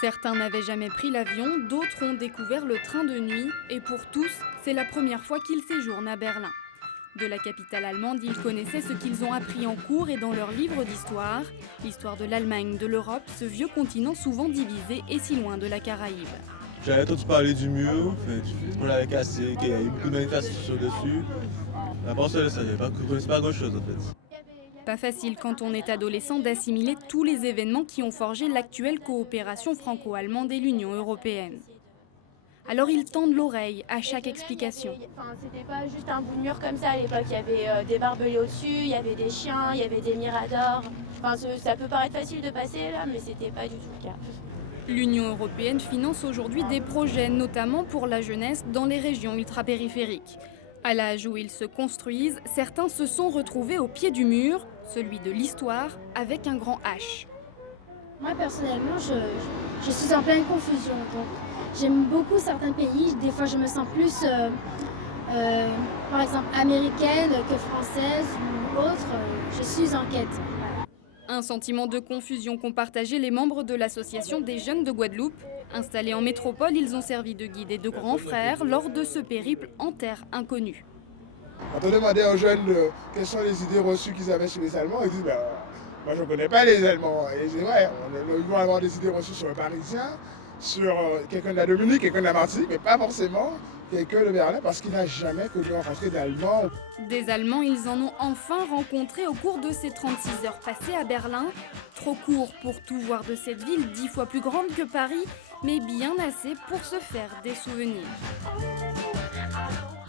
Certains n'avaient jamais pris l'avion, d'autres ont découvert le train de nuit et pour tous, c'est la première fois qu'ils séjournent à Berlin. De la capitale allemande, ils connaissaient ce qu'ils ont appris en cours et dans leurs livres d'histoire. L'histoire de l'Allemagne, de l'Europe, ce vieux continent souvent divisé et si loin de la Caraïbe. J'avais entendu parler du mur, on l'avait cassé, qu'il y a eu beaucoup de manifestations dessus. La pensée de ça, je ne connaissais pas grand-chose en fait. Pas facile quand on est adolescent d'assimiler tous les événements qui ont forgé l'actuelle coopération franco-allemande et l'Union européenne. Alors ils tendent l'oreille à chaque explication. C'était pas juste un bout de mur comme ça à l'époque, il y avait des barbelés au-dessus, il y avait des chiens, il y avait des miradors. Ça peut paraître facile de passer là, mais c'était pas du tout le cas. L'Union européenne finance aujourd'hui des projets, notamment pour la jeunesse, dans les régions ultrapériphériques. À l'âge où ils se construisent, certains se sont retrouvés au pied du mur, celui de l'histoire, avec un grand H. Moi personnellement, je suis en pleine confusion. Donc, j'aime beaucoup certains pays. Des fois, je me sens plus, par exemple, américaine que française ou autre. Je suis en quête. Voilà. Un sentiment de confusion qu'ont partagé les membres de l'association des jeunes de Guadeloupe. Installés en métropole, ils ont servi de guide et de grands frères lors de ce périple en terre inconnue. Quand on demandait aux jeunes quelles sont les idées reçues qu'ils avaient sur les Allemands, ils disent moi je ne connais pas les Allemands. Et je dis ouais, ils vont avoir des idées reçues sur le Parisien, sur quelqu'un de la Dominique, quelqu'un de la Martinique, mais pas forcément quelqu'un de Berlin parce qu'il n'a jamais connu rencontrer d'Allemands. Des Allemands, ils en ont enfin rencontré au cours de ces 36 heures passées à Berlin. Trop court pour tout voir de cette ville 10 fois plus grande que Paris, mais bien assez pour se faire des souvenirs.